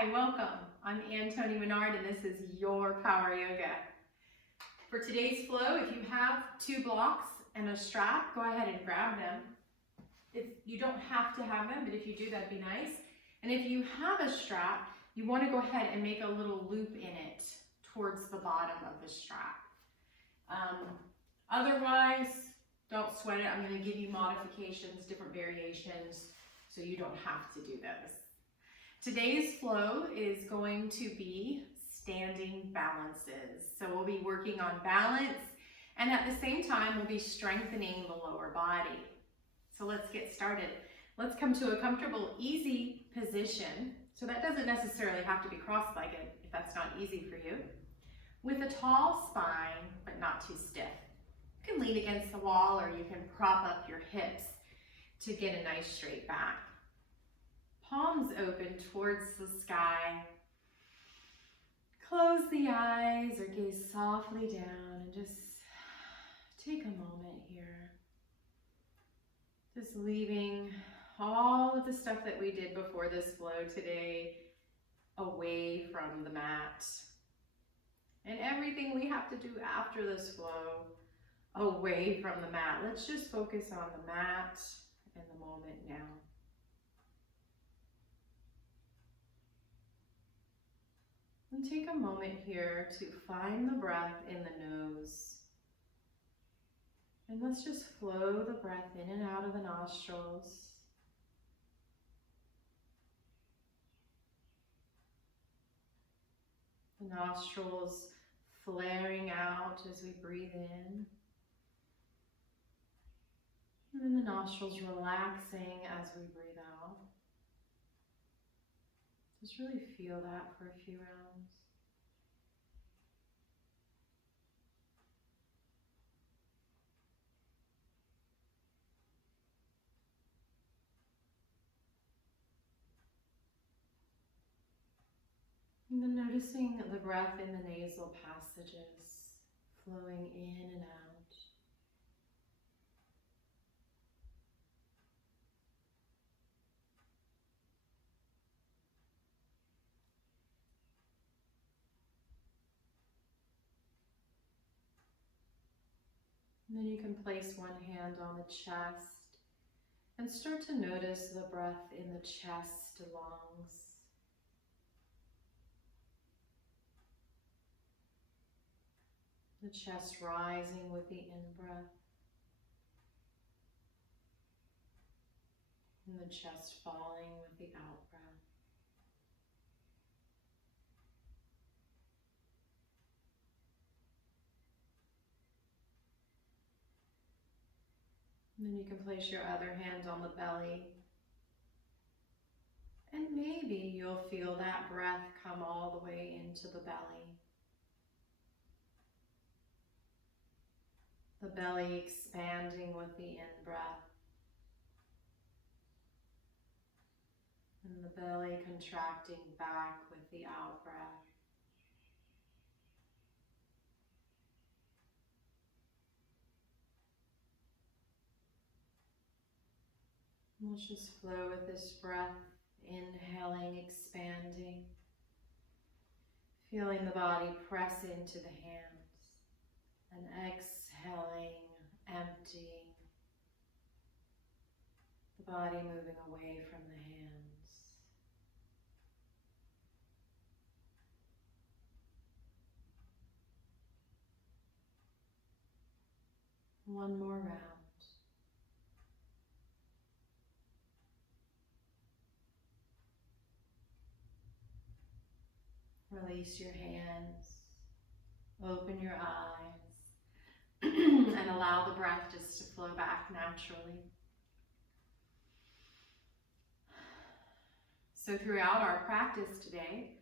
Hi, welcome. I'm Toni Minard and this is your Power Yoga. For today's flow, if you have 2 blocks and a strap, go ahead and grab them. If you don't have to have them, but if you do, that'd be nice. And if you have a strap, you want to go ahead and make a little loop in it towards the bottom of the strap. Otherwise, don't sweat it. I'm going to give you modifications, different variations, so you don't have to do those. Today's flow is going to be standing balances. So we'll be working on balance, and at the same time, we'll be strengthening the lower body. So let's get started. Let's come to a comfortable, easy position. So that doesn't necessarily have to be cross-legged if that's not easy for you. With a tall spine, but not too stiff. You can lean against the wall or you can prop up your hips to get a nice straight back. Palms open towards the sky. Close the eyes or gaze softly down and just take a moment here. Just leaving all of the stuff that we did before this flow today away from the mat. And everything we have to do after this flow away from the mat. Let's just focus on the mat and the moment now. And take a moment here to find the breath in the nose. And let's just flow the breath in and out of the nostrils. The nostrils flaring out as we breathe in. And then the nostrils relaxing as we breathe out. Just really feel that for a few rounds. And then noticing the breath in the nasal passages, flowing in and out. And then you can place one hand on the chest and start to notice the breath in the chest, lungs. The chest rising with the in-breath. And the chest falling with the out-breath. And then you can place your other hand on the belly. And maybe you'll feel that breath come all the way into the belly. The belly expanding with the in-breath. And the belly contracting back with the out-breath. Let's just flow with this breath, inhaling, expanding, feeling the body press into the hands, and exhaling, emptying, the body moving away from the hands. One more round. Release your hands, open your eyes, and allow the breath just to flow back naturally. So throughout our practice today,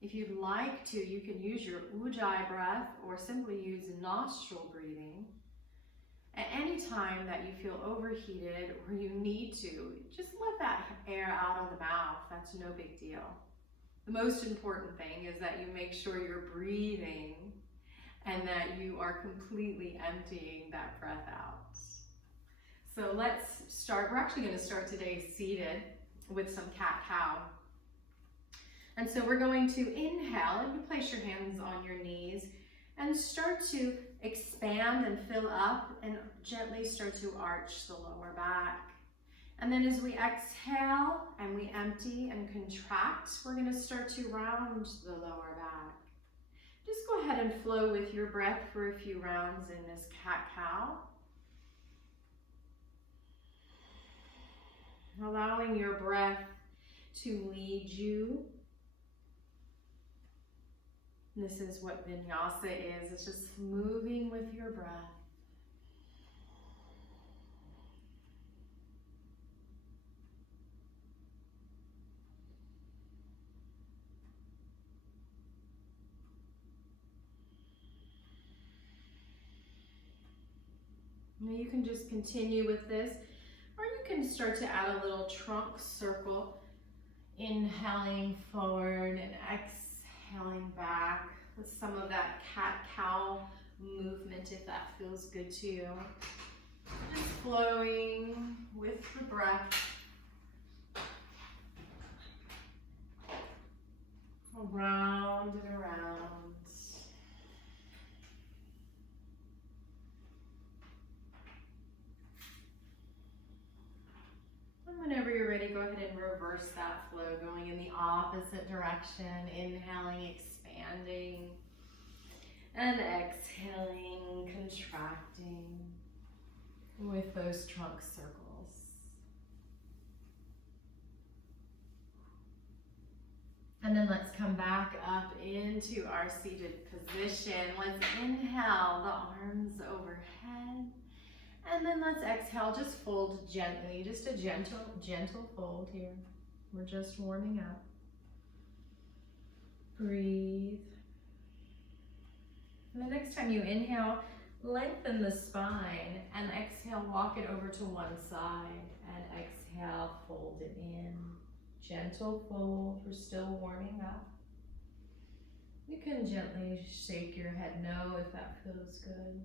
if you'd like to, you can use your ujjayi breath or simply use nostril breathing. At any time that you feel overheated or you need to, just let that air out of the mouth. That's no big deal. The most important thing is that you make sure you're breathing and that you are completely emptying that breath out. So let's start. We're actually going to start today seated with some cat-cow. And And so we're going to inhale, and you place your hands on your knees and start to expand and fill up and gently start to arch the lower back. And then as we exhale and we empty and contract, we're going to start to round the lower back. Just go ahead and flow with your breath for a few rounds in this cat-cow. Allowing your breath to lead you. This is what vinyasa is. It's just moving with your breath. Now you can just continue with this, or you can start to add a little trunk circle, inhaling forward and exhaling back with some of that cat-cow movement if that feels good to you. Just flowing with the breath. Around and around. And whenever you're ready, go ahead and reverse that flow, going in the opposite direction, inhaling, expanding, and exhaling, contracting with those trunk circles. And then let's come back up into our seated position. Let's inhale, the arms overhead. And then let's exhale, just fold gently, just a gentle fold here. We're just warming up. Breathe. And the next time you inhale, lengthen the spine, and exhale, walk it over to one side, and exhale, fold it in. Gentle fold, we're still warming up. You can gently shake your head no if that feels good.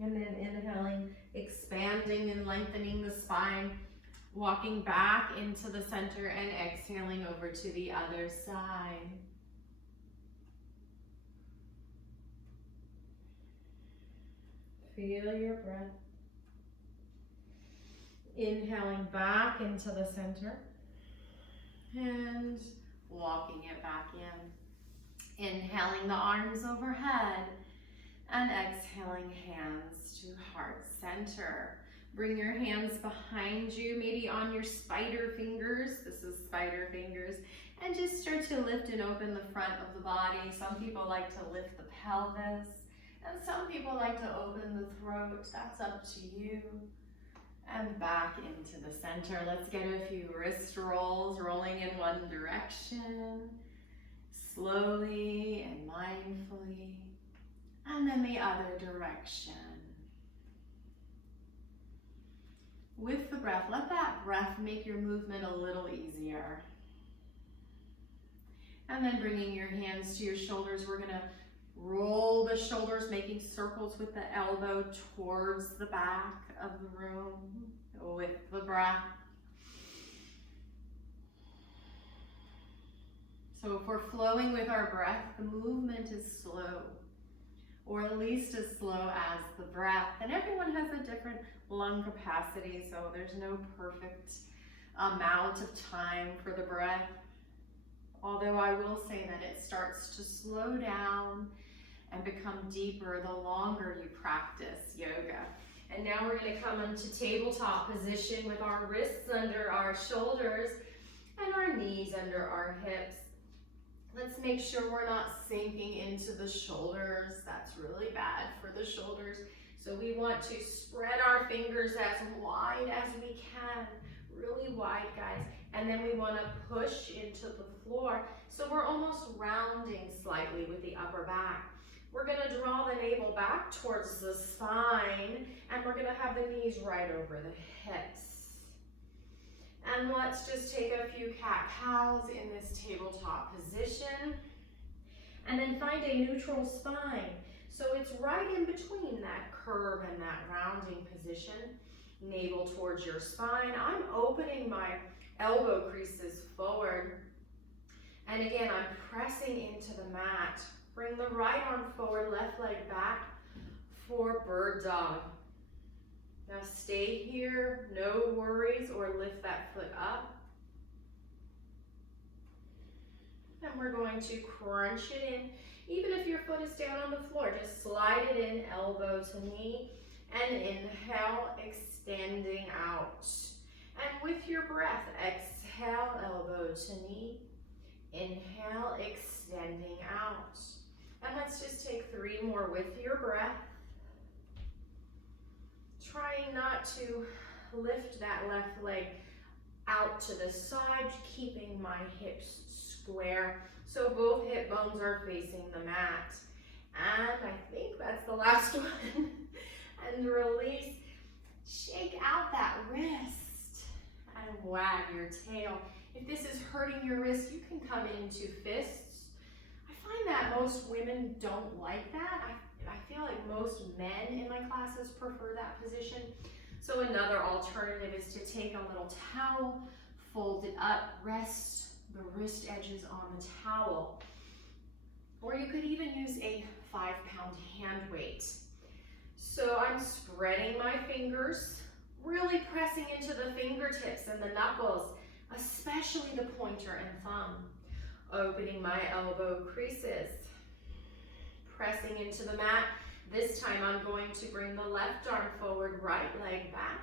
And then inhaling, expanding and lengthening the spine, walking back into the center and exhaling over to the other side. Feel your breath. Inhaling back into the center and walking it back in. Inhaling the arms overhead and exhaling hands to heart center. Bring your hands behind you, maybe on your spider fingers. This is spider fingers. And just start to lift and open the front of the body. Some people like to lift the pelvis, and some people like to open the throat. That's up to you. And back into the center. Let's get a few wrist rolls, rolling in one direction, slowly and mindfully, and then the other direction. With the breath, let that breath make your movement a little easier. And then bringing your hands to your shoulders, we're gonna roll the shoulders, making circles with the elbow towards the back of the room with the breath. So if we're flowing with our breath, the movement is slow, or at least as slow as the breath. And everyone has a different lung capacity, so there's no perfect amount of time for the breath. Although I will say that it starts to slow down and become deeper the longer you practice yoga. And now we're going to come into tabletop position with our wrists under our shoulders and our knees under our hips. Let's make sure we're not sinking into the shoulders. That's really bad for the shoulders. So we want to spread our fingers as wide as we can, really wide, guys. And then we want to push into the floor. So we're almost rounding slightly with the upper back. We're going to draw the navel back towards the spine, and we're going to have the knees right over the hips. And let's just take a few cat-cows in this tabletop position. And then find a neutral spine. So it's right in between that curve and that rounding position. Navel towards your spine. I'm opening my elbow creases forward. And again, I'm pressing into the mat. Bring the right arm forward, left leg back for bird dog. Now stay here, no worries, or lift that foot up. And we're going to crunch it in. Even if your foot is down on the floor, just slide it in, elbow to knee, and inhale, extending out. And with your breath, exhale, elbow to knee, inhale, extending out. And let's just take 3 more with your breath. Trying not to lift that left leg out to the side, keeping my hips square so both hip bones are facing the mat. And I think that's the last one. And release. Shake out that wrist and wag your tail. If this is hurting your wrist, you can come into fists. I find that most women don't like that. I feel like most men in my classes prefer that position. So another alternative is to take a little towel, fold it up, rest the wrist edges on the towel. Or you could even use a 5-pound hand weight. So I'm spreading my fingers, really pressing into the fingertips and the knuckles, especially the pointer and thumb. Opening my elbow creases, pressing into the mat. This time I'm going to bring the left arm forward, right leg back.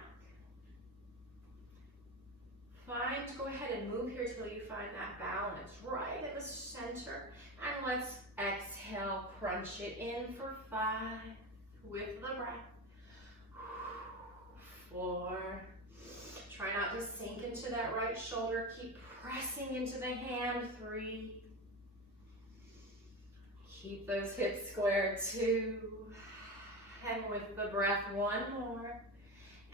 Go ahead and move here till you find that balance right in the center. And let's exhale, crunch it in for 5 with the breath. 4. Try not to sink into that right shoulder. Keep pressing into the hand. 3. Keep those hips square. 2. And with the breath, 1 more.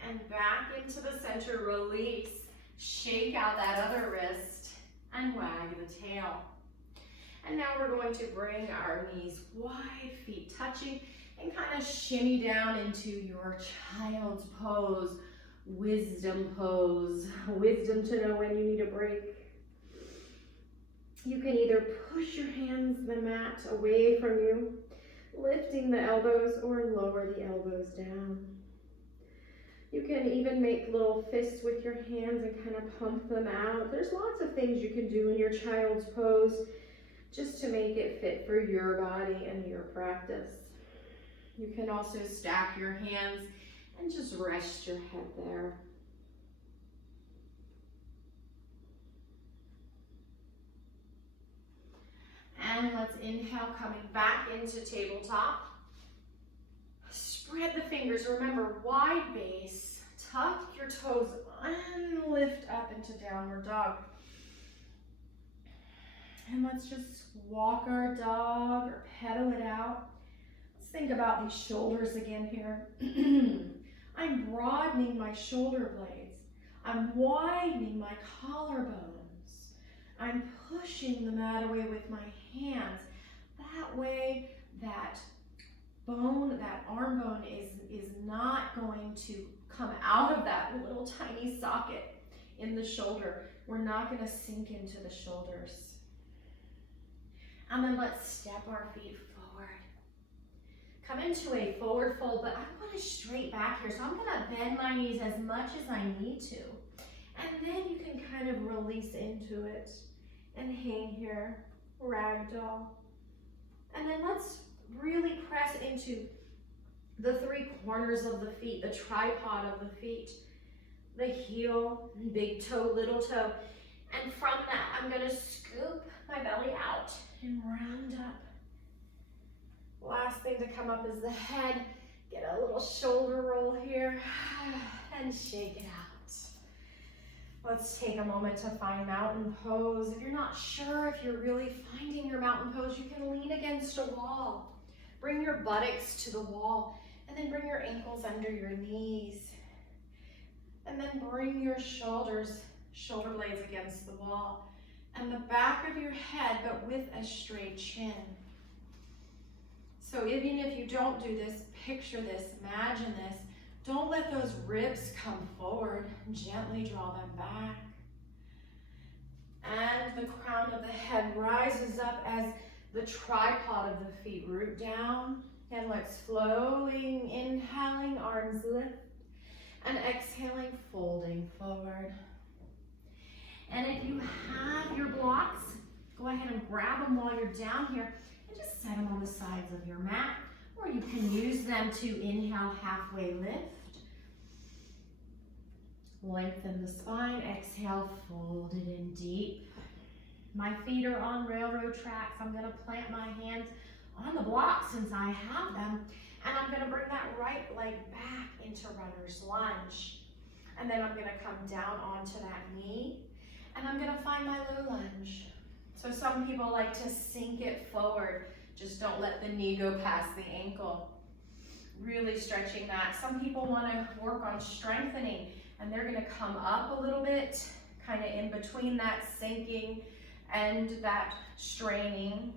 And back into the center, release. Shake out that other wrist and wag the tail. And now we're going to bring our knees wide, feet touching, and kind of shimmy down into your child's pose, wisdom pose. Wisdom to know when you need a break. You can either push your hands, the mat, away from you, lifting the elbows, or lower the elbows down. You can even make little fists with your hands and kind of pump them out. There's lots of things you can do in your child's pose just to make it fit for your body and your practice. You can also stack your hands and just rest your head there. And let's inhale, coming back into tabletop. Spread the fingers. Remember, wide base. Tuck your toes and lift up into downward dog. And let's just walk our dog or pedal it out. Let's think about these shoulders again here. I'm broadening my shoulder blades. I'm widening my collarbones. I'm pushing the mat away with my hands. That way, that bone, that arm bone is not going to come out of that little tiny socket in the shoulder. We're not going to sink into the shoulders. And then let's step our feet forward. Come into a forward fold, but I'm going to straight back here. So I'm going to bend my knees as much as I need to. And then you can kind of release into it and hang here, ragdoll. And then let's really press into the 3 corners of the feet, the tripod of the feet, the heel, big toe, little toe. And from that, I'm going to scoop my belly out and round up. Last thing to come up is the head. Get a little shoulder roll here and shake it out. Let's take a moment to find mountain pose. If you're not sure if you're really finding your mountain pose, you can lean against a wall. Bring your buttocks to the wall and then bring your ankles under your knees. And then bring your shoulder blades against the wall and the back of your head, but with a straight chin. So even if you don't do this, picture this, imagine this. Don't let those ribs come forward. Gently draw them back. the crown of the head rises up as the tripod of the feet root down. And let's slowly inhaling, arms lift, and exhaling, folding forward. And if you have your blocks, go ahead and grab them while you're down here and just set them on the sides of your mat, or you can use them to inhale, halfway lift. Lengthen the spine, exhale, fold it in deep. My feet are on railroad tracks. I'm gonna plant my hands on the blocks since I have them, and I'm gonna bring that right leg back into runner's lunge. And then I'm gonna come down onto that knee, and I'm gonna find my low lunge. So some people like to sink it forward. Just don't let the knee go past the ankle. Really stretching that. Some people wanna work on strengthening, and they're gonna come up a little bit, kind of in between that sinking and that straining.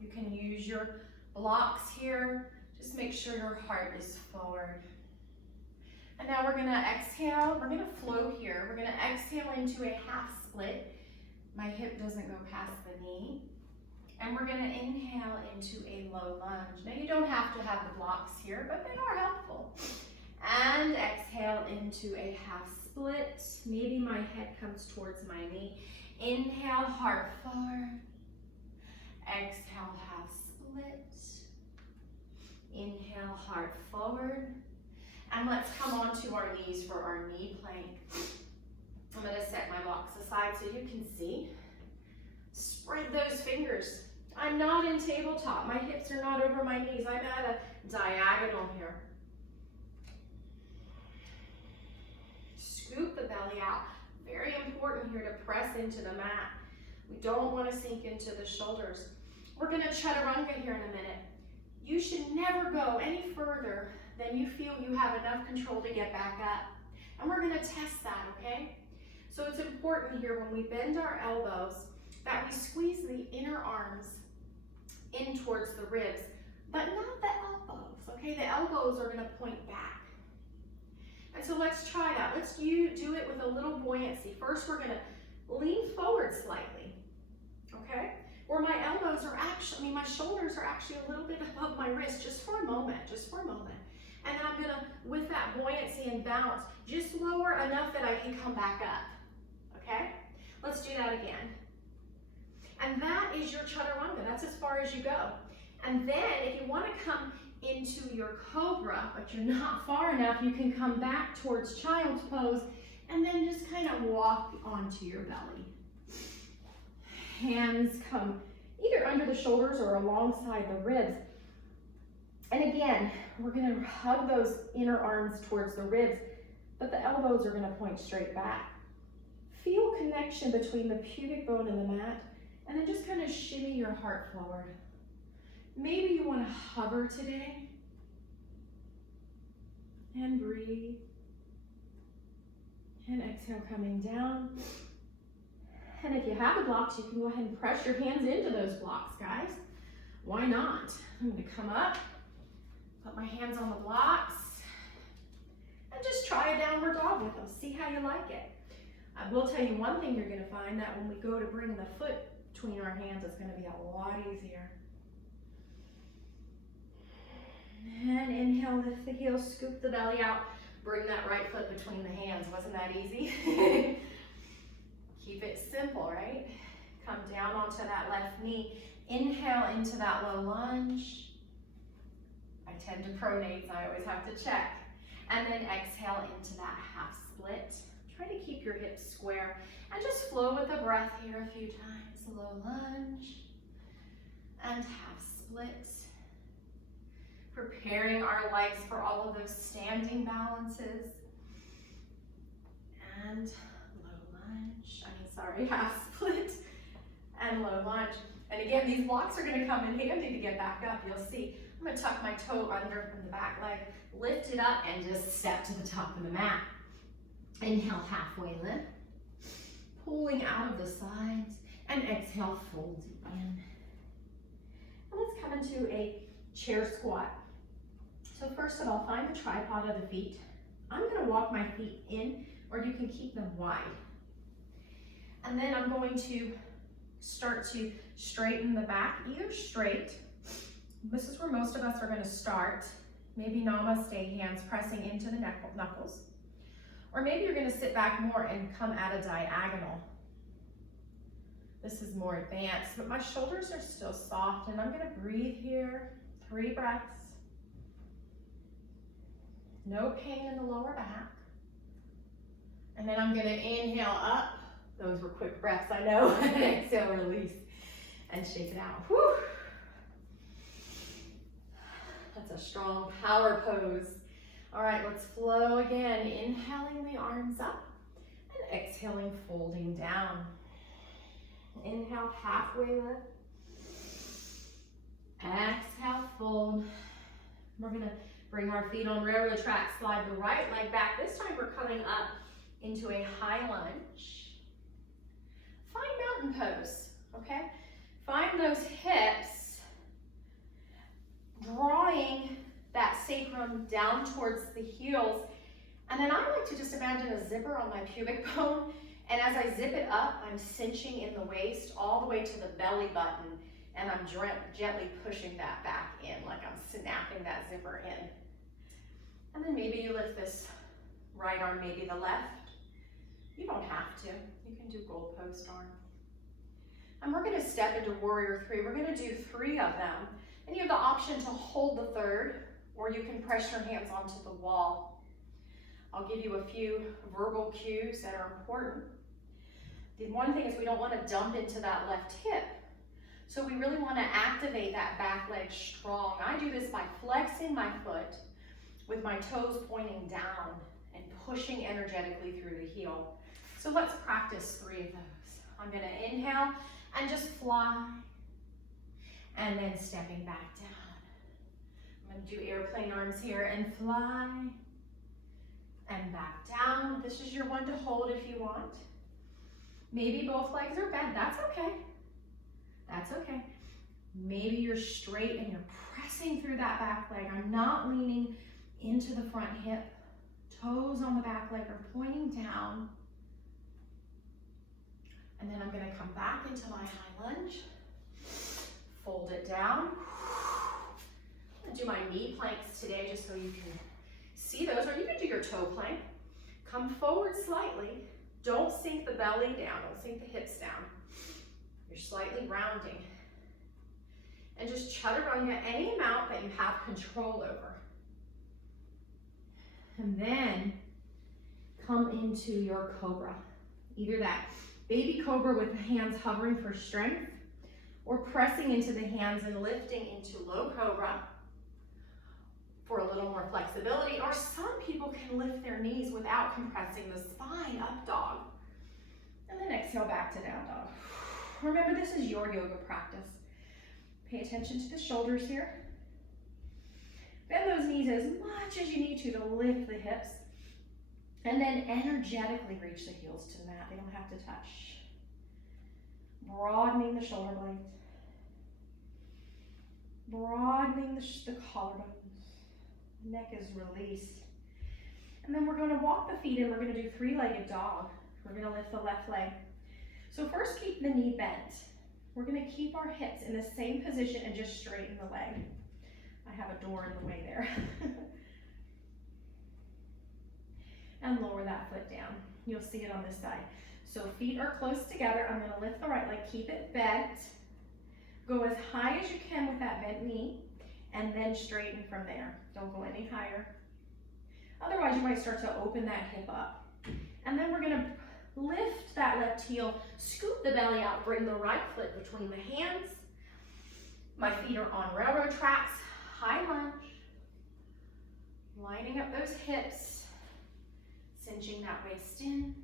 You can use your blocks here. Just make sure your heart is forward. And now we're gonna exhale. We're gonna flow here. We're gonna exhale into a half split. My hip doesn't go past the knee. And we're gonna inhale into a low lunge. Now you don't have to have the blocks here, but they are helpful. And exhale into a half split. Maybe my head comes towards my knee. Inhale, heart forward. Exhale, half split. Inhale, heart forward. And let's come onto our knees for our knee plank. I'm gonna set my blocks aside so you can see. Spread those fingers. I'm not in tabletop. My hips are not over my knees. I'm at a diagonal here. Scoop the belly out. Very important here to press into the mat. We don't want to sink into the shoulders. We're going to chaturanga here in a minute. You should never go any further than you feel you have enough control to get back up. And we're going to test that, okay? So it's important here when we bend our elbows that we squeeze the inner arms in towards the ribs, but not the elbows, okay? The elbows are going to point back. And so let's try that. Let's do it with a little buoyancy. First, we're going to lean forward slightly, okay? Where my elbows are actually, my shoulders are actually a little bit above my wrist, just for a moment. And then I'm gonna, with that buoyancy and bounce, just lower enough that I can come back up, okay? Let's do that again. And that is your chaturanga. That's as far as you go. And then if you wanna come into your cobra, but you're not far enough, you can come back towards child's pose and then just kind of walk onto your belly. Hands come either under the shoulders or alongside the ribs. And again, we're gonna hug those inner arms towards the ribs, but the elbows are gonna point straight back. Feel connection between the pubic bone and the mat, and then just kind of shimmy your heart forward. Maybe you wanna hover today. And breathe. And exhale, coming down. And if you have the blocks, you can go ahead and press your hands into those blocks, guys. Why not? I'm gonna come up, put my hands on the blocks, and just try a downward dog with them. See how you like it. I will tell you one thing you're gonna find, that when we go to bring the foot between our hands, it's gonna be a lot easier. And inhale, lift the heels, scoop the belly out, bring that right foot between the hands. Wasn't that easy? Keep it simple, right? Come down onto that left knee. Inhale into that low lunge. I tend to pronate, so I always have to check. And then exhale into that half split. Try to keep your hips square and just flow with the breath here a few times. Low lunge and half split. Preparing our legs for all of those standing balances. And half split and low lunge. And again, these blocks are gonna come in handy to get back up. You'll see, I'm gonna tuck my toe under from the back leg, lift it up, and just step to the top of the mat. Inhale, halfway lift, pulling out of the sides, and exhale, fold in. And let's come into a chair squat. So first of all, find the tripod of the feet. I'm gonna walk my feet in, or you can keep them wide. And then I'm going to start to straighten the back, either straight. This is where most of us are going to start. Maybe namaste, hands pressing into the knuckles. Or maybe you're going to sit back more and come at a diagonal. This is more advanced, but my shoulders are still soft, and I'm going to breathe here. 3 breaths. No pain in the lower back. And then I'm going to inhale up. Those were quick breaths, I know. Exhale, release, and shake it out. Whew. That's a strong power pose. All right, let's flow again. Inhaling the arms up and exhaling, folding down. Inhale, halfway lift. Exhale, fold. We're gonna bring our feet on railroad tracks, slide the right leg back. This time we're coming up into a high lunge. Find mountain pose, okay? Find those hips, drawing that sacrum down towards the heels. And then I like to just imagine a zipper on my pubic bone. And as I zip it up, I'm cinching in the waist all the way to the belly button. And I'm gently pushing that back in, like I'm snapping that zipper in. And then maybe you lift this right arm, maybe the left. You don't have to. You can do goalpost arm. And we're gonna step into warrior 3. We're gonna do 3 of them. And you have the option to hold the 3rd, or you can press your hands onto the wall. I'll give you a few verbal cues that are important. The one thing is we don't want to dump into that left hip. So we really want to activate that back leg strong. I do this by flexing my foot with my toes pointing down and pushing energetically through the heel. So let's practice 3 of those. I'm going to inhale and just fly, and then stepping back down. I'm going to do airplane arms here and fly and back down. This is your one to hold if you want. Maybe both legs are bent. That's okay. That's okay. Maybe you're straight and you're pressing through that back leg. I'm not leaning into the front hip. Toes on the back leg are pointing down. And then I'm going to come back into my high lunge. Fold it down. I'm going to do my knee planks today just so you can see those, or you can do your toe plank. Come forward slightly. Don't sink the belly down. Don't sink the hips down. You're slightly rounding. And just chaturanga any amount that you have control over. And then come into your cobra. Either that baby cobra with the hands hovering for strength, or pressing into the hands and lifting into low cobra for a little more flexibility. Or some people can lift their knees without compressing the spine, up dog. And then exhale back to down dog. Remember, this is your yoga practice. Pay attention to the shoulders here. Bend those knees as much as you need to lift the hips. And then energetically reach the heels to the mat. They don't have to touch. Broadening the shoulder blades. Broadening the collarbones. Neck is released. And then we're going to walk the feet in. We're going to do 3-legged dog. We're going to lift the left leg. So first, keep the knee bent. We're going to keep our hips in the same position and just straighten the leg. I have a door in the way there. And lower that foot down. You'll see it on this side. So feet are close together. I'm going to lift the right leg. Keep it bent. Go as high as you can with that bent knee, and then straighten from there. Don't go any higher. Otherwise, you might start to open that hip up. And then we're going to lift that left heel, scoop the belly out, bring the right foot between the hands. My feet are on railroad tracks, high lunge. Lining up those hips, cinching that waist in.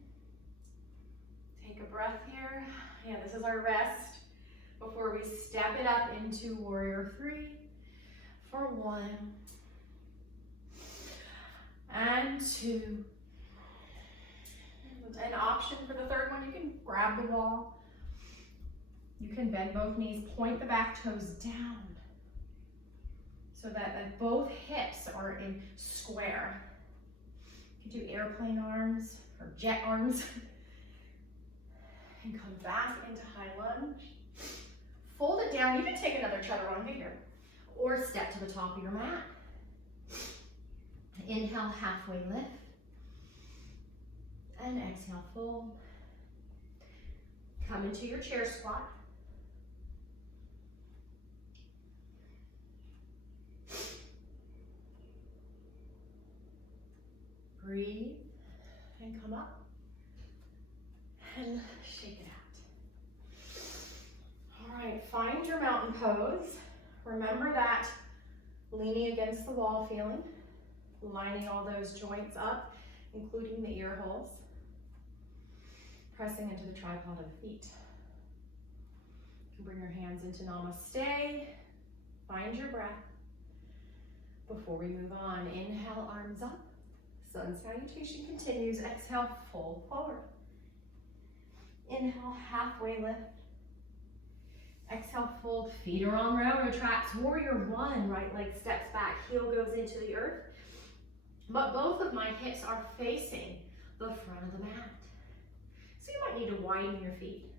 Take a breath here. Yeah, this is our rest before we step it up into warrior 3 for 1 and 2. An option for the 3rd one, you can grab the wall. You can bend both knees, point the back toes down so that both hips are in square. You can do airplane arms or jet arms. and come back into high lunge. Fold it down. You can take another chaturanga here, or step to the top of your mat. Inhale, halfway lift. And exhale, fold. Come into your chair squat. Breathe and come up and shake it out. All right, find your mountain pose. Remember that leaning against the wall feeling, lining all those joints up, including the ear holes, pressing into the tripod of the feet. You can bring your hands into namaste. Find your breath. Before we move on, inhale, arms up. Sun salutation continues. Exhale, fold forward. Inhale, halfway lift. Exhale, fold. Feet are on railroad tracks. Warrior one, right leg steps back, heel goes into the earth. But both of my hips are facing the front of the mat. So you might need to widen your feet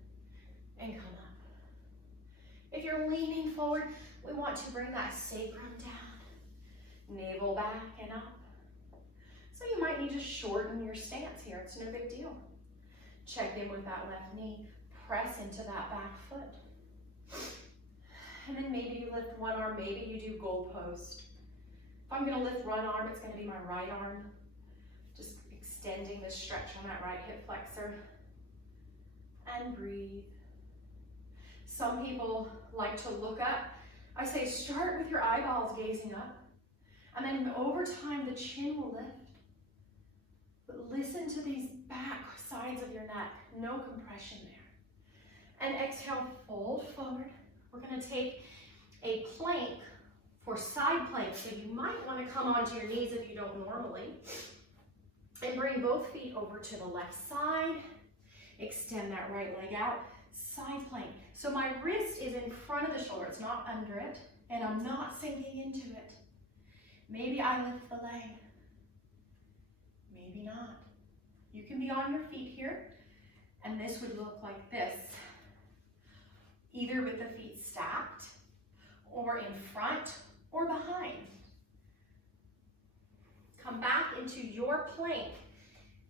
and come up. If you're leaning forward, we want to bring that sacrum down. Navel back and up. So you might need to shorten your stance here. It's no big deal. Check in with that left knee. Press into that back foot. And then maybe you lift one arm. Maybe you do goalpost. If I'm going to lift one arm, it's going to be my right arm. Just extending the stretch on that right hip flexor. And breathe. Some people like to look up. I say start with your eyeballs gazing up. And then over time, the chin will lift. But listen to these back sides of your neck. No compression there. And exhale, fold forward. We're going to take a plank for side plank. So you might want to come onto your knees if you don't normally. And bring both feet over to the left side. Extend that right leg out. Side plank. So my wrist is in front of the shoulder. It's not under it. And I'm not sinking into it. Maybe I lift the leg. Maybe not. You can be on your feet here, and this would look like this. Either with the feet stacked, or in front, or behind. Come back into your plank.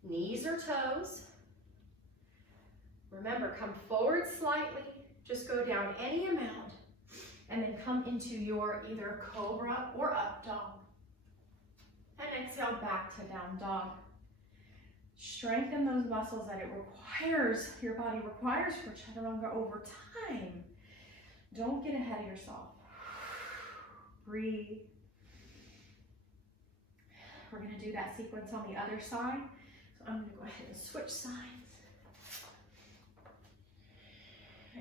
Knees or toes. Remember, come forward slightly. Just go down any amount, and then come into your either cobra or up dog. And exhale back to down dog. Strengthen those muscles that it requires, your body requires for chaturanga over time. Don't get ahead of yourself. Breathe. We're going to do that sequence on the other side. So I'm going to go ahead and switch sides.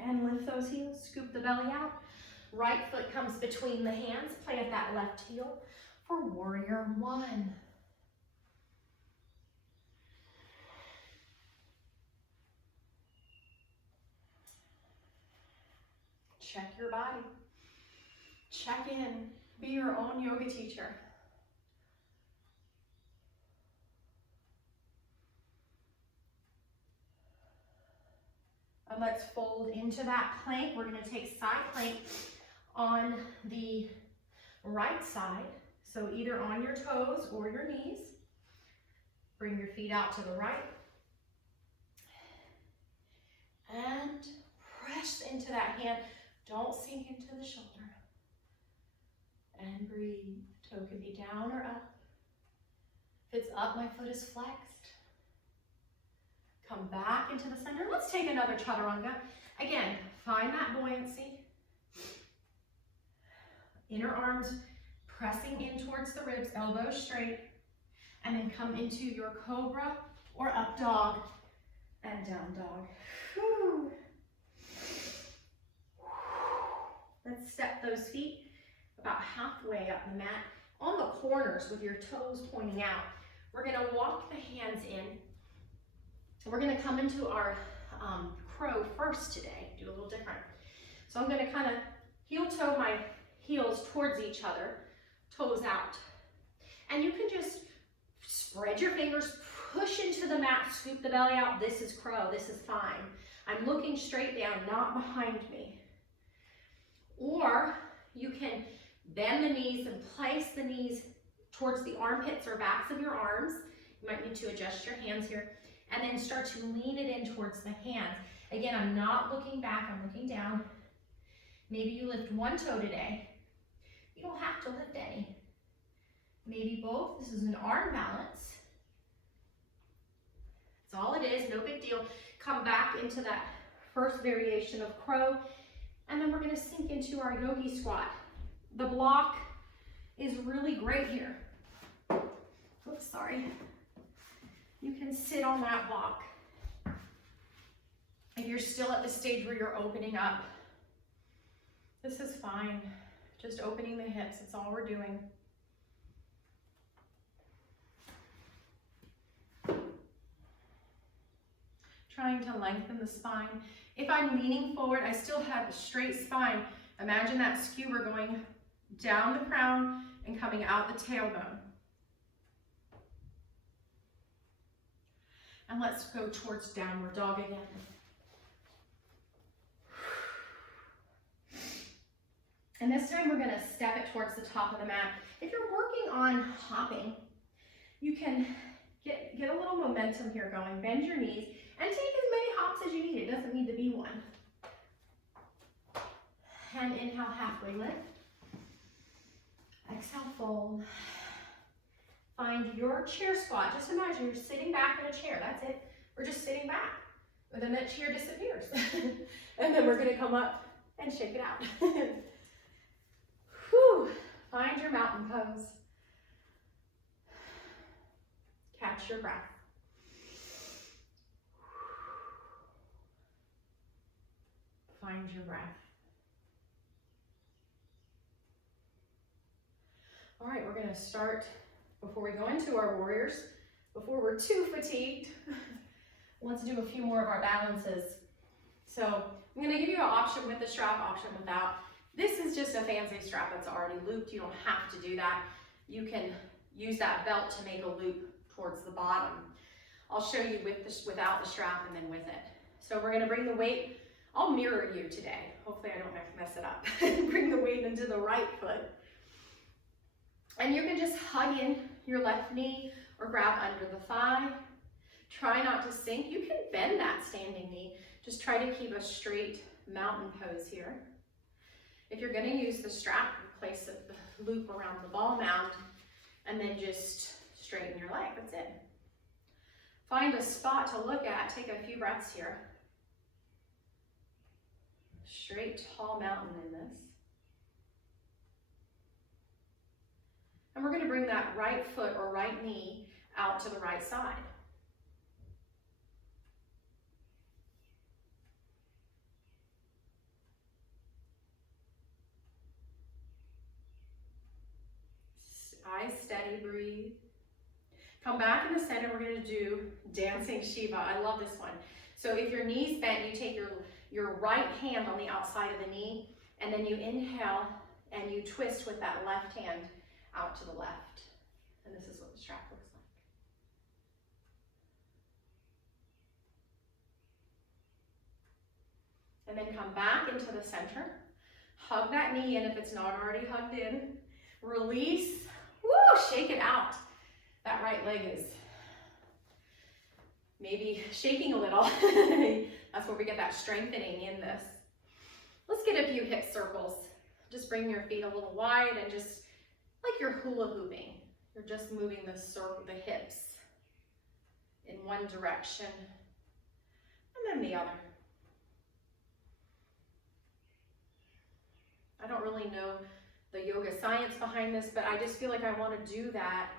And lift those heels, scoop the belly out. Right foot comes between the hands, plant that left heel for warrior one. Check your body. Check in. Be your own yoga teacher. And let's fold into that plank. We're going to take side plank on the right side. So either on your toes or your knees. Bring your feet out to the right. And press into that hand. Don't sink into the shoulder. And breathe. Toe can be down or up. If it's up, my foot is flexed. Come back into the center. Let's take another chaturanga. Again, find that buoyancy. Inner arms pressing in towards the ribs, elbows straight. And then come into your cobra or up dog and down dog. Whew. Let's step those feet about halfway up the mat on the corners with your toes pointing out. We're going to walk the hands in. We're going to come into our crow first today, do a little different. So I'm going to kind of heel toe my heels towards each other, toes out. And you can just spread your fingers, push into the mat, scoop the belly out. This is crow, this is fine. I'm looking straight down, not behind me. Or you can bend the knees and place the knees towards the armpits or backs of your arms. You might need to adjust your hands here. And then start to lean it in towards the hands. Again, I'm not looking back, I'm looking down. Maybe you lift one toe today. You don't have to lift any. Maybe both. This is an arm balance. That's all it is, no big deal. Come back into that first variation of crow, and then we're gonna sink into our yogi squat. The block is really great here. Oops, sorry. You can sit on that block. If you're still at the stage where you're opening up, this is fine. Just opening the hips, that's all we're doing. Trying to lengthen the spine. If I'm leaning forward, I still have a straight spine. Imagine that skewer going down the crown and coming out the tailbone. And let's go towards downward dog again. And this time we're gonna step it towards the top of the mat. If you're working on hopping, you can get a little momentum here going. Bend your knees and take as many hops as you need. It doesn't need to be one. And inhale, halfway lift. Exhale, fold. Find your chair squat. Just imagine you're sitting back in a chair. That's it. We're just sitting back. But then that chair disappears. And then we're gonna come up and shake it out. Whew. Find your mountain pose. Catch your breath. Find your breath. All right, we're gonna start, before we go into our warriors, before we're too fatigued, let's do a few more of our balances. So I'm gonna give you an option with the strap, option without. This is just a fancy strap that's already looped. You don't have to do that. You can use that belt to make a loop towards the bottom. I'll show you without the strap and then with it. So we're gonna bring the weight, I'll mirror you today. Hopefully I don't mess it up. Bring the weight into the right foot. And you can just hug in your left knee or grab under the thigh. Try not to sink. You can bend that standing knee. Just try to keep a straight mountain pose here. If you're gonna use the strap, place the loop around the ball mound and then just straighten your leg, that's it. Find a spot to look at, take a few breaths here. Straight, tall mountain in this. And we're gonna bring that right foot or right knee out to the right side. Eyes steady, breathe. Come back in the center, we're gonna do dancing Shiva. I love this one. So if your knee's bent, you take your right hand on the outside of the knee, and then you inhale and you twist with that left hand out to the left. And this is what the strap looks like. And then come back into the center. Hug that knee in if it's not already hugged in. Release. Woo, shake it out. That right leg is maybe shaking a little. That's where we get that strengthening in this. Let's get a few hip circles. Just bring your feet a little wide and just like you're hula hooping. You're just moving the hips in one direction and then the other. I don't really know the yoga science behind this, but I just feel like I want to do that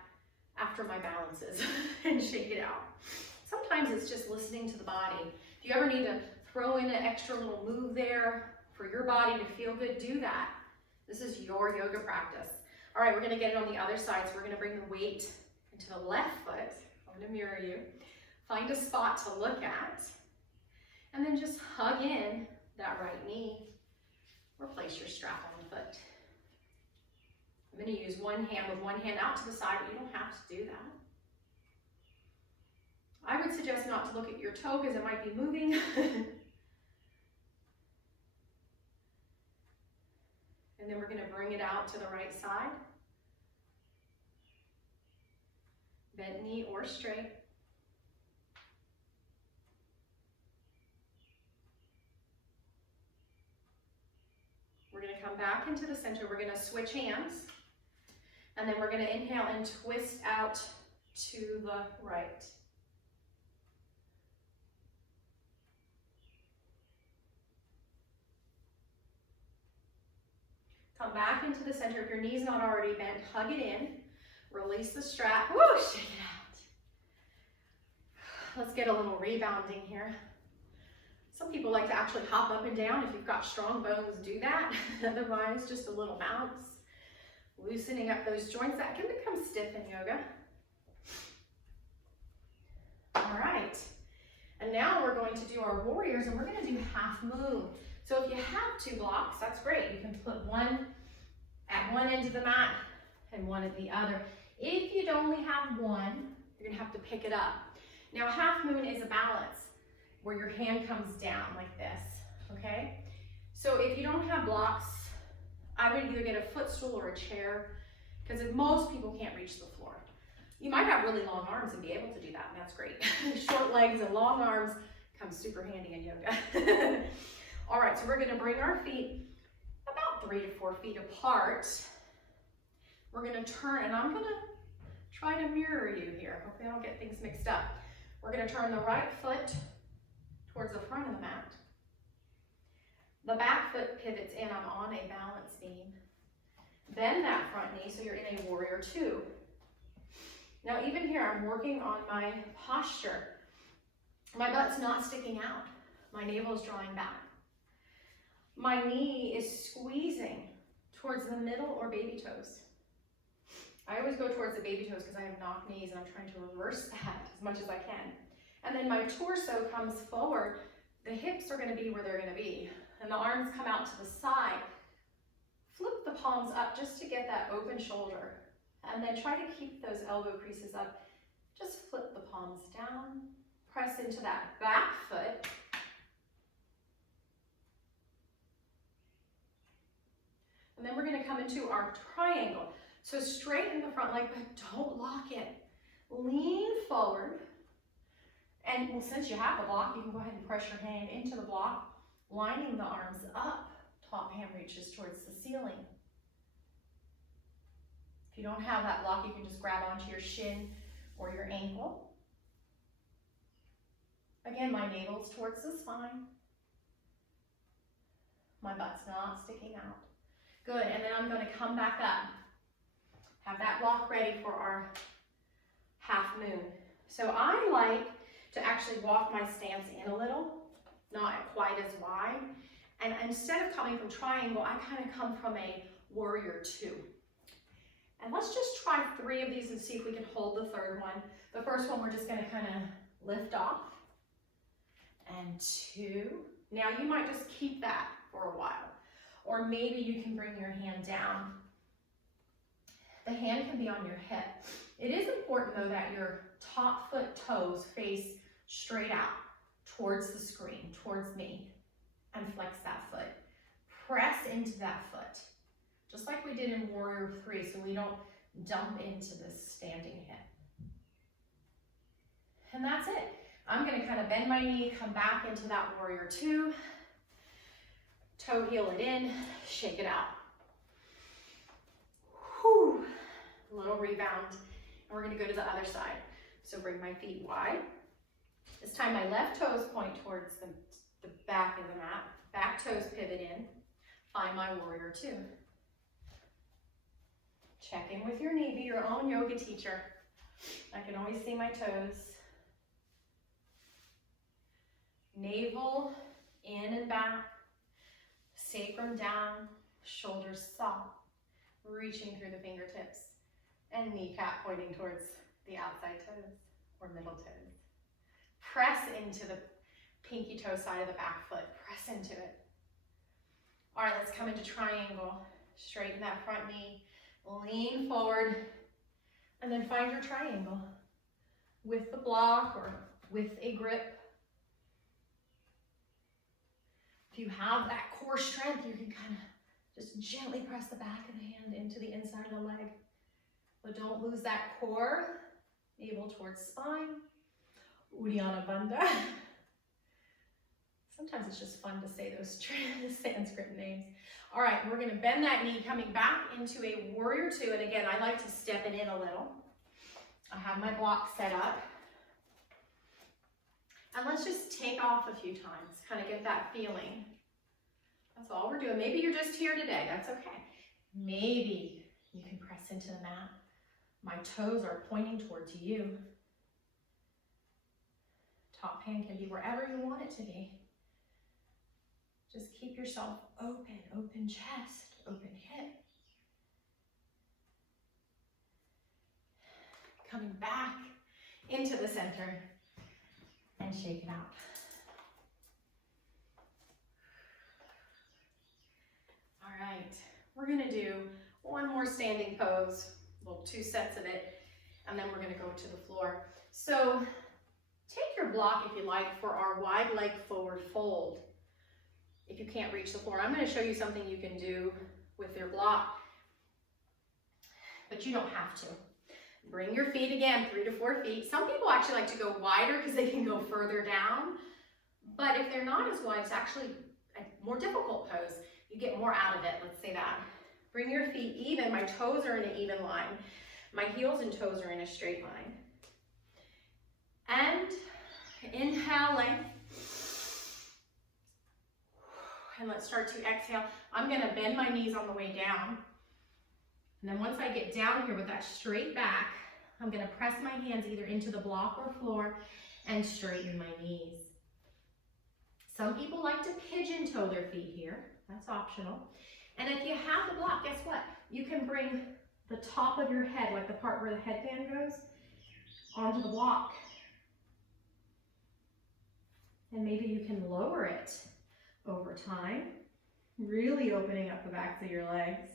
after my balances and shake it out. Sometimes it's just listening to the body. If you ever need to throw in an extra little move there for your body to feel good, do that. This is your yoga practice. All right, we're gonna get it on the other side. So we're gonna bring the weight into the left foot. I'm gonna mirror you. Find a spot to look at. And then just hug in that right knee. Or place your strap on the foot. I'm gonna use one hand with one hand out to the side, but you don't have to do that. I would suggest not to look at your toe because it might be moving. And then we're going to bring it out to the right side. Bent knee or straight. We're going to come back into the center. We're going to switch hands. And then we're going to inhale and twist out to the right. Come back into the center. If your knee's not already bent, hug it in. Release the strap. Woo, shake it out. Let's get a little rebounding here. Some people like to actually hop up and down. If you've got strong bones, do that. Otherwise, just a little bounce. Loosening up those joints. That can become stiff in yoga. All right. And now we're going to do our warriors, and we're going to do half moon. So if you have 2 blocks, that's great. You can put one at one end of the mat and one at the other. If you only have one, you're going to have to pick it up. Now, half moon is a balance where your hand comes down like this, okay? So if you don't have blocks, I would either get a footstool or a chair, because most people can't reach the floor. You might have really long arms and be able to do that, and that's great. Short legs and long arms come super handy in yoga. All right, so we're gonna bring our feet about 3 to 4 feet apart. We're gonna turn, and I'm gonna try to mirror you here. Hopefully I don't get things mixed up. We're gonna turn the right foot towards the front of the mat. The back foot pivots in. I'm on a balance beam. Bend that front knee so you're in a warrior 2. Now even here, I'm working on my posture. My butt's not sticking out. My navel is drawing back. My knee is squeezing towards the middle or baby toes. I always go towards the baby toes because I have knock knees and I'm trying to reverse that as much as I can. And then my torso comes forward. The hips are going to be where they're going to be. And the arms come out to the side. Flip the palms up just to get that open shoulder. And then try to keep those elbow creases up. Just flip the palms down. Press into that back foot. And then we're going to come into our triangle. So straighten the front leg, but don't lock it. Lean forward. And well, since you have the block, you can go ahead and press your hand into the block, lining the arms up. Top hand reaches towards the ceiling. If you don't have that block, you can just grab onto your shin or your ankle. Again, my navel's towards the spine. My butt's not sticking out. Good, and then I'm going to come back up. Have that block ready for our half moon. So I like to actually walk my stance in a little, not quite as wide. And instead of coming from triangle, I kind of come from a warrior 2. And let's just try 3 of these and see if we can hold the third one. The first one, we're just going to kind of lift off. And 2. Now you might just keep that for a while. Or maybe you can bring your hand down. The hand can be on your hip. It is important though that your top foot toes face straight out towards the screen, towards me, and flex that foot. Press into that foot, just like we did in Warrior 3, so we don't dump into this standing hip. And that's it. I'm gonna kind of bend my knee, come back into that Warrior 2, toe heel it in, shake it out. Whew. A little rebound. And we're gonna go to the other side. So bring my feet wide. This time my left toes point towards the back of the mat. Back toes pivot in. Find my Warrior 2. Check in with your knee. Be your own yoga teacher. I can always see my toes. Navel in and back. Sacrum down. Shoulders soft. Reaching through the fingertips. And kneecap pointing towards the outside toes or middle toes. Press into the pinky toe side of the back foot. Press into it. All right, let's come into triangle. Straighten that front knee. Lean forward. And then find your triangle with the block or with a grip. If you have that core strength, you can kind of Just gently press the back of the hand into the inside of the leg. But don't lose that core. Navel towards spine. Uddiyana Bandha. Sometimes it's just fun to say those Sanskrit names. All right, we're gonna bend that knee coming back into a warrior two. And again, I like to step it in a little. I have my block set up. And let's just take off a few times, kind of get that feeling. That's all we're doing. Maybe you're just here today, that's okay. Maybe you can press into the mat. My toes are pointing towards you. Top hand can be wherever you want it to be. Just keep yourself open, open chest, open hip. Coming back into the center and shake it out. All right, we're gonna do one more standing pose, well, 2 sets of it, and then we're gonna go to the floor. So take your block, if you like, for our wide leg forward fold. If you can't reach the floor, I'm gonna show you something you can do with your block, but you don't have to. Bring your feet again, 3 to 4 feet. Some people actually like to go wider because they can go further down, but if they're not as wide, it's actually a more difficult pose. You get more out of it, let's say that. Bring your feet even, my toes are in an even line. My heels and toes are in a straight line. And inhale, length. And let's start to exhale. I'm gonna bend my knees on the way down. And then once I get down here with that straight back, I'm gonna press my hands either into the block or floor and straighten my knees. Some people like to pigeon toe their feet here. That's optional. And if you have the block, guess what? You can bring the top of your head, like the part where the headband goes, onto the block. And maybe you can lower it over time, really opening up the backs of your legs.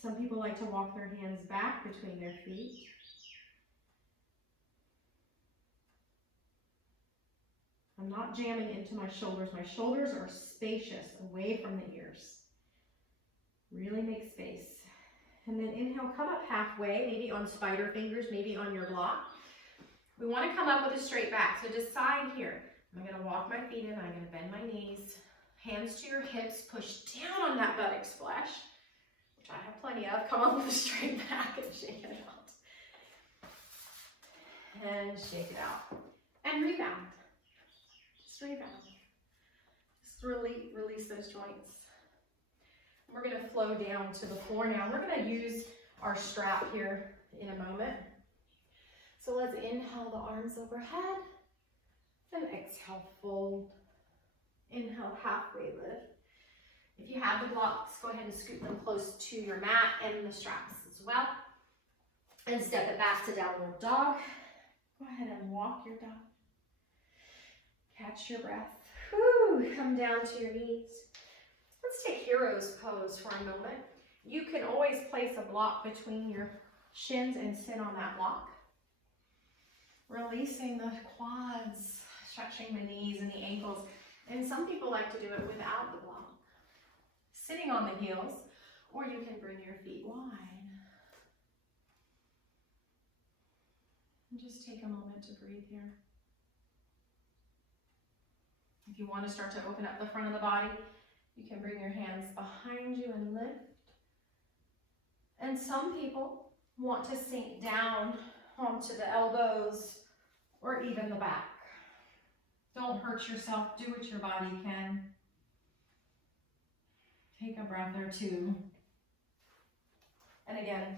Some people like to walk their hands back between their feet. I'm not jamming into my shoulders. My shoulders are spacious, away from the ears. Really make space. And then inhale, come up halfway, maybe on spider fingers, maybe on your block. We want to come up with a straight back, so decide here. I'm going to walk my feet in, I'm going to bend my knees, hands to your hips, push down on that buttocks flesh, which I have plenty of. Come up with a straight back and shake it out. And shake it out. And rebound. Just rebound. Just release those joints. We're going to flow down to the floor now. We're going to use our strap here in a moment. So let's inhale the arms overhead, then exhale, fold. Inhale, halfway lift. If you have the blocks, go ahead and scoot them close to your mat and the straps as well. And step it back to downward dog. Go ahead and walk your dog. Catch your breath. Whew, come down to your knees. Let's take hero's pose for a moment. You can always place a block between your shins and sit on that block. Releasing the quads, stretching the knees and the ankles. And some people like to do it without the block. Sitting on the heels, or you can bring your feet wide. And just take a moment to breathe here. If you want to start to open up the front of the body, you can bring your hands behind you and lift. And some people want to sink down onto the elbows or even the back. Don't hurt yourself. Do what your body can. Take a breath or two. And again,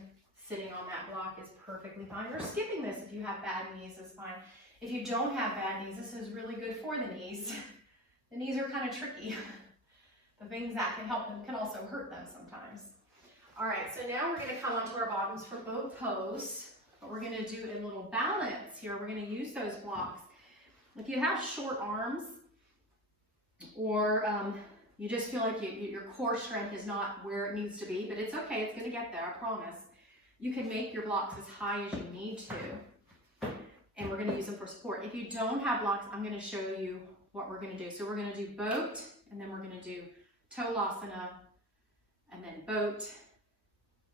sitting on that block is perfectly fine. Or skipping this if you have bad knees is fine. If you don't have bad knees, this is really good for the knees. The knees are kind of tricky. The things that can help them can also hurt them sometimes. All right, so now we're going to come onto our bottoms for both pose. But we're going to do a little balance here. We're going to use those blocks. If you have short arms or you just feel like your core strength is not where it needs to be, but it's okay, it's going to get there, I promise. You can make your blocks as high as you need to. and we're gonna use them for support. If you don't have blocks, I'm gonna show you what we're gonna do. So we're gonna do boat, and then we're gonna do Tolasana, and then boat,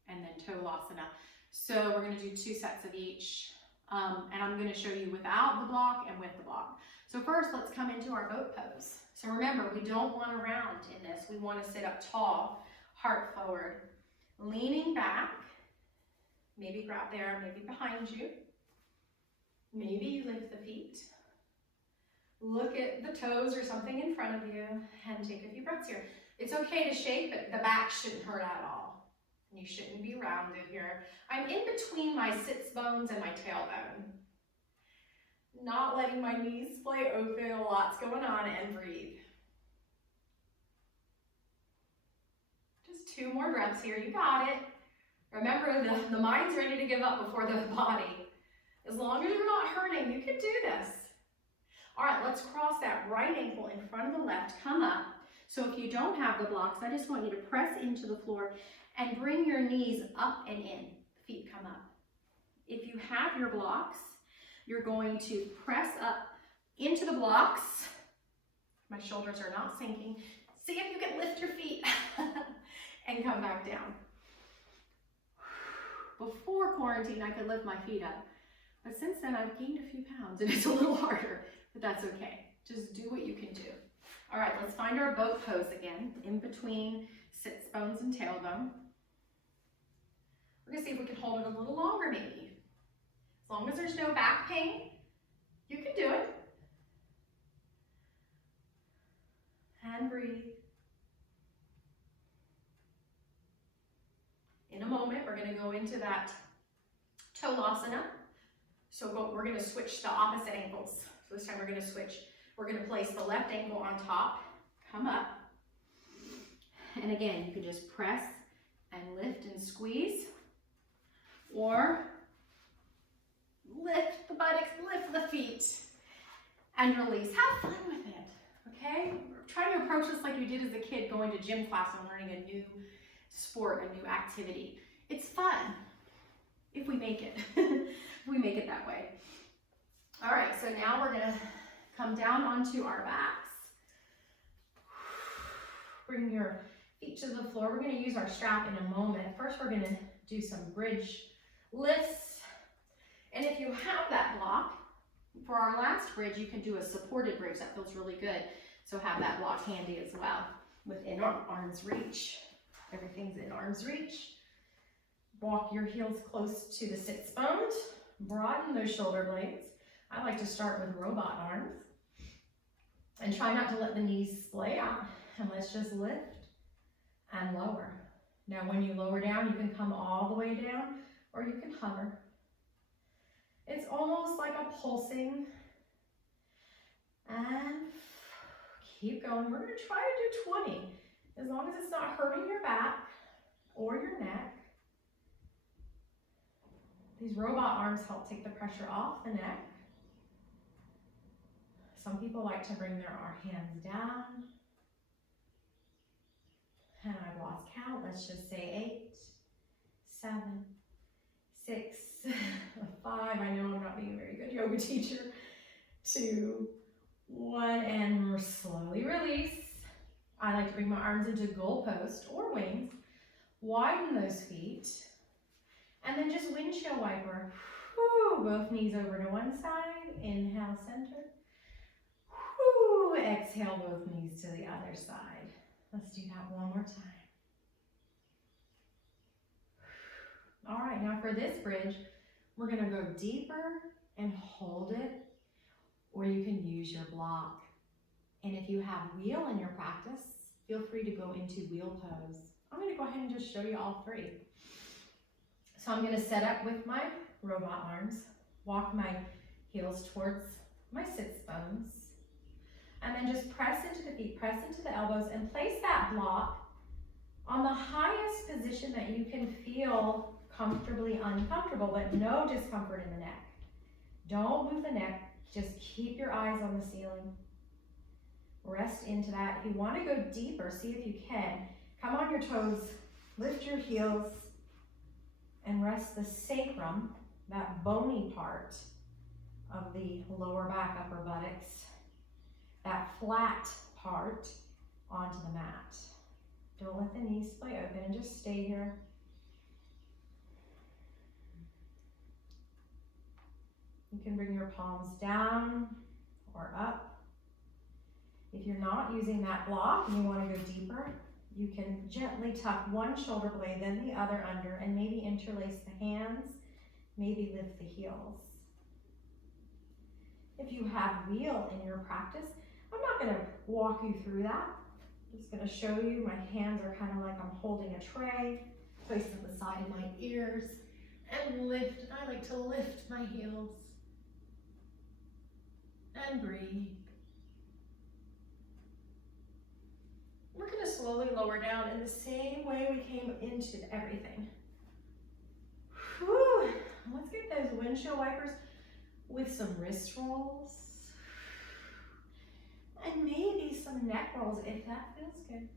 and then Tolasana. So we're gonna do 2 sets of each, and I'm gonna show you without the block and with the block. So first, let's come into our boat pose. So remember, we don't wanna round in this. We wanna sit up tall, heart forward, leaning back, maybe grab there, maybe behind you. Maybe you lift the feet. Look at the toes or something in front of you and take a few breaths here. It's okay to shake, but the back shouldn't hurt at all. You shouldn't be rounded here. I'm in between my sits bones and my tailbone. Not letting my knees splay open, a lot's going on, and breathe. Just 2 more breaths here, you got it. Remember, the mind's ready to give up before the body. As long as you're not hurting, you can do this. All right, let's cross that right ankle in front of the left, come up. So if you don't have the blocks, I just want you to press into the floor and bring your knees up and in. Feet come up. If you have your blocks, you're going to press up into the blocks. My shoulders are not sinking. See if you can lift your feet and come back down. Before quarantine, I could lift my feet up. But since then, I've gained a few pounds and it's a little harder, but that's okay. Just do what you can do. All right, let's find our boat pose again, in between sits bones and tailbone. We're gonna see if we can hold it a little longer maybe. As long as there's no back pain, you can do it. And breathe. In a moment, we're gonna go into that Tolasana. So we're gonna switch the opposite ankles. So this time we're gonna switch. We're gonna place the left ankle on top, come up. And again, you can just press and lift and squeeze, or lift the buttocks, lift the feet, and release. Have fun with it, okay? Try to approach this like you did as a kid going to gym class and learning a new sport, a new activity. It's fun, if we make it. If we make it that way. All right, so now we're gonna come down onto our backs. Bring your feet to the floor. We're gonna use our strap in a moment. First, we're gonna do some bridge lifts. And if you have that block, for our last bridge, you can do a supported bridge. That feels really good. So have that block handy as well, within arm's reach. Everything's in arm's reach. Walk your heels close to the sits bones. Broaden those shoulder blades. I like to start with robot arms. And try not to let the knees splay out. And let's just lift and lower. Now when you lower down, you can come all the way down, or you can hover. It's almost like a pulsing. And keep going. We're gonna try to do 20. As long as it's not hurting your back or your neck. These robot arms help take the pressure off the neck. Some people like to bring their hands down. And I've lost count. Let's just say 8, 7, 6, 5. I know I'm not being a very good yoga teacher. 2, 1, and slowly release. I like to bring my arms into goalpost or wings. Widen those feet. And then just windshield wiper. Whew, both knees over to one side. Inhale, center. Whew, exhale, both knees to the other side. Let's do that one more time. All right, now for this bridge, we're gonna go deeper and hold it, or you can use your block. And if you have wheel in your practice, feel free to go into wheel pose. I'm gonna go ahead and just show you all 3. So I'm gonna set up with my robot arms, walk my heels towards my sits bones, and then just press into the feet, press into the elbows, and place that block on the highest position that you can feel comfortably uncomfortable, but no discomfort in the neck. Don't move the neck, just keep your eyes on the ceiling. Rest into that. If you want to go deeper, see if you can. Come on your toes, lift your heels, and rest the sacrum, that bony part of the lower back, upper buttocks, that flat part, onto the mat. Don't let the knees splay open and just stay here. You can bring your palms down or up. If you're not using that block and you want to go deeper, you can gently tuck one shoulder blade, then the other under, and maybe interlace the hands, maybe lift the heels. If you have wheel in your practice, I'm not going to walk you through that. I'm just going to show you. My hands are kind of like I'm holding a tray, placed on the side of my ears, and lift. I like to lift my heels and breathe. We're going to slowly lower down in the same way we came into everything. Whew. Let's get those windshield wipers with some wrist rolls. And maybe some neck rolls if that feels good.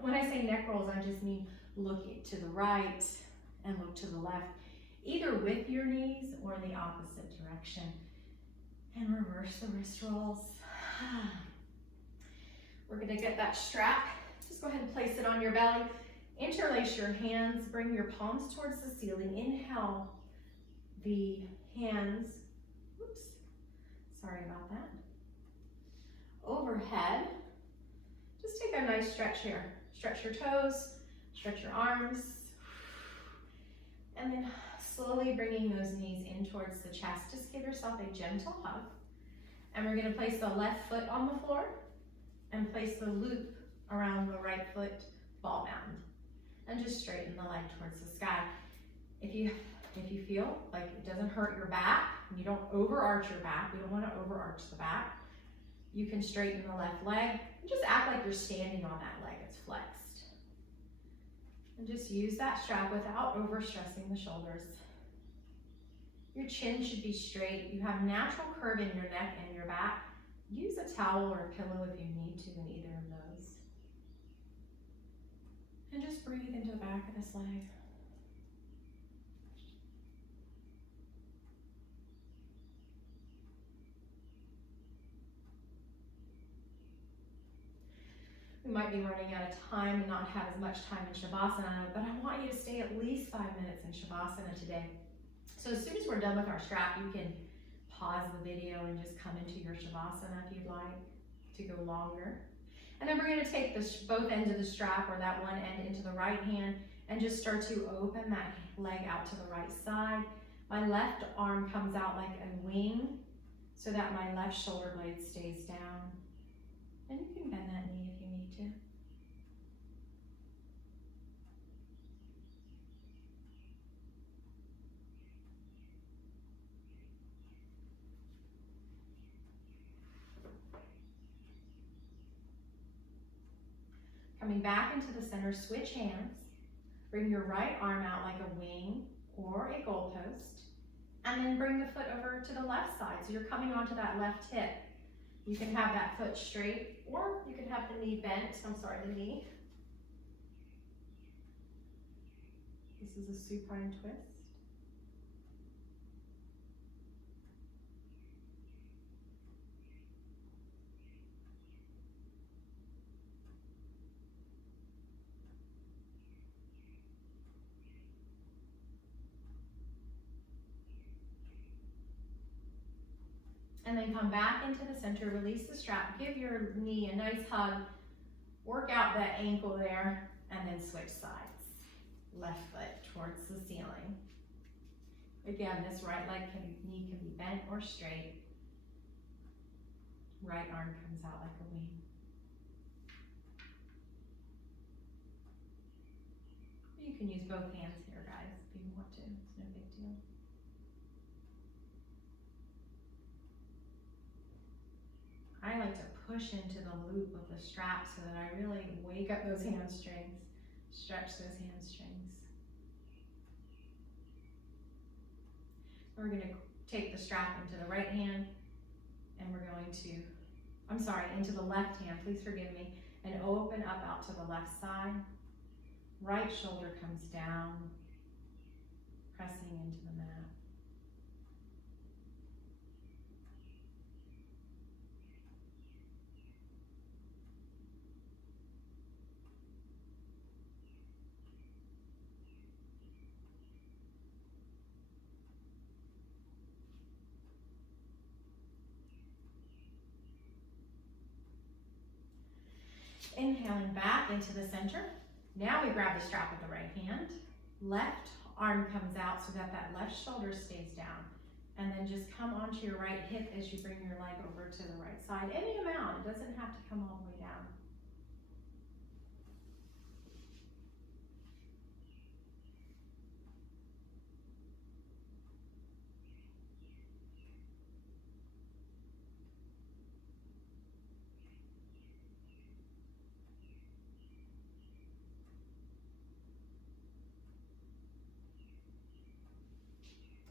When I say neck rolls, I just mean look to the right and look to the left, either with your knees or in the opposite direction. And reverse the wrist rolls. We're gonna get that strap. Just go ahead and place it on your belly. Interlace your hands, bring your palms towards the ceiling. Inhale the hands, oops, sorry about that, overhead. Just take a nice stretch here. Stretch your toes, stretch your arms, and then slowly bringing those knees in towards the chest. Just give yourself a gentle hug. And we're gonna place the left foot on the floor and place the loop around the right foot ball bound. And just straighten the leg towards the sky. If you feel like it doesn't hurt your back, and you don't overarch your back, we don't want to overarch the back, you can straighten the left leg and just act like you're standing on that leg, it's flexed. And just use that strap without overstressing the shoulders. Your chin should be straight. You have natural curve in your neck and your back. Use a towel or a pillow if you need to in either of those. And just breathe into the back of this leg. We might be running out of time and not have as much time in Shavasana, but I want you to stay at least 5 minutes in Shavasana today. So as soon as we're done with our strap, you can pause the video and just come into your Shavasana if you'd like to go longer. And then we're going to take both ends of the strap, or that one end, into the right hand and just start to open that leg out to the right side. My left arm comes out like a wing so that my left shoulder blade stays down. And you can bend that knee if you need to. Coming back into the center, switch hands. Bring your right arm out like a wing or a goalpost, and then bring the foot over to the left side. So you're coming onto that left hip. You can have that foot straight, or you can have the knee bent. The knee. This is a supine twist. And then come back into the center, release the strap, give your knee a nice hug, work out that ankle there, and then switch sides. Left foot towards the ceiling. Again, this right knee can be bent or straight. Right arm comes out like a wing. You can use both hands here, guys, if you want to. It's no big deal. I like to push into the loop of the strap so that I really wake up those hamstrings, stretch those hamstrings. We're going to take the strap into the right hand, and we're going to, into the left hand, please forgive me, and open up out to the left side. Right shoulder comes down, pressing into the mat. and back into the center. Now we grab the strap with the right hand. Left arm comes out so that that left shoulder stays down. And then just come onto your right hip as you bring your leg over to the right side. Any amount, it doesn't have to come all the way down.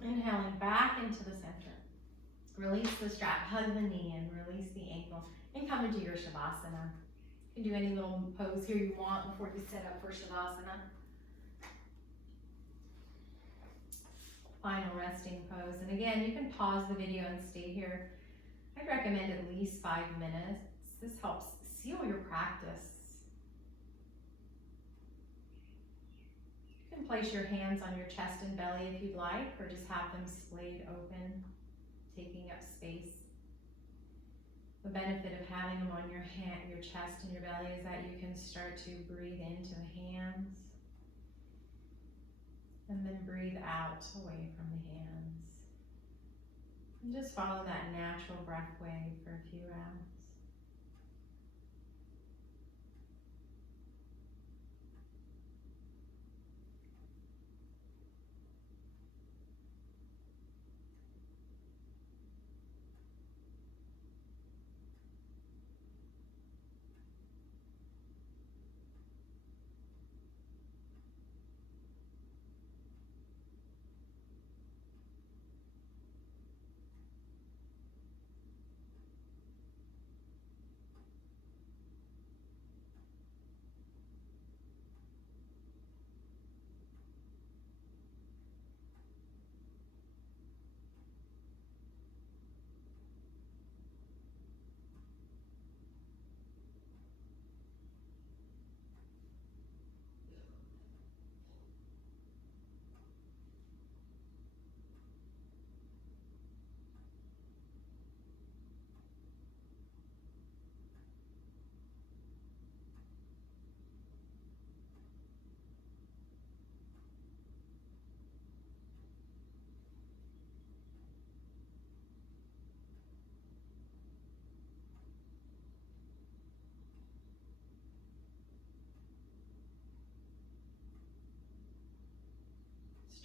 Inhaling back into the center. Release the strap, hug the knee in, release the ankle, and come into your Shavasana. You can do any little pose here you want before you set up for Shavasana. Final resting pose. And again, you can pause the video and stay here. I'd recommend at least 5 minutes. This helps seal your practice. You can place your hands on your chest and belly if you'd like, or just have them splayed open, taking up space. The benefit of having them on your chest and your belly is that you can start to breathe into the hands and then breathe out away from the hands. And just follow that natural breath wave for a few rounds.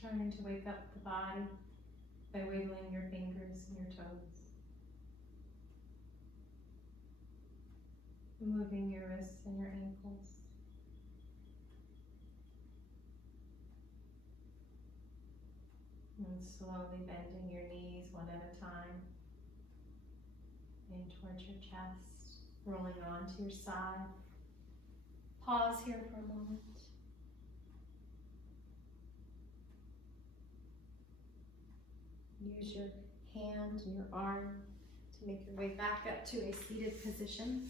Starting to wake up the body by wiggling your fingers and your toes. Moving your wrists and your ankles. And slowly bending your knees one at a time. In towards your chest, rolling onto your side. Pause here for a moment. Use your hand and your arm to make your way back up to a seated position.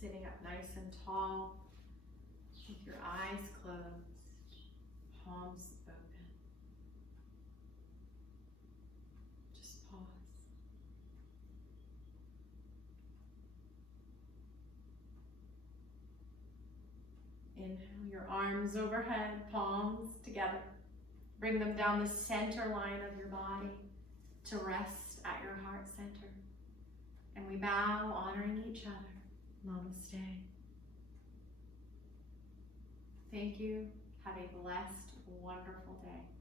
Sitting up nice and tall, with your eyes closed, palms open. Just pause. Inhale your arms overhead, palms together. Bring them down the center line of your body to rest at your heart center. And we bow, honoring each other. Namaste. Thank you. Have a blessed, wonderful day.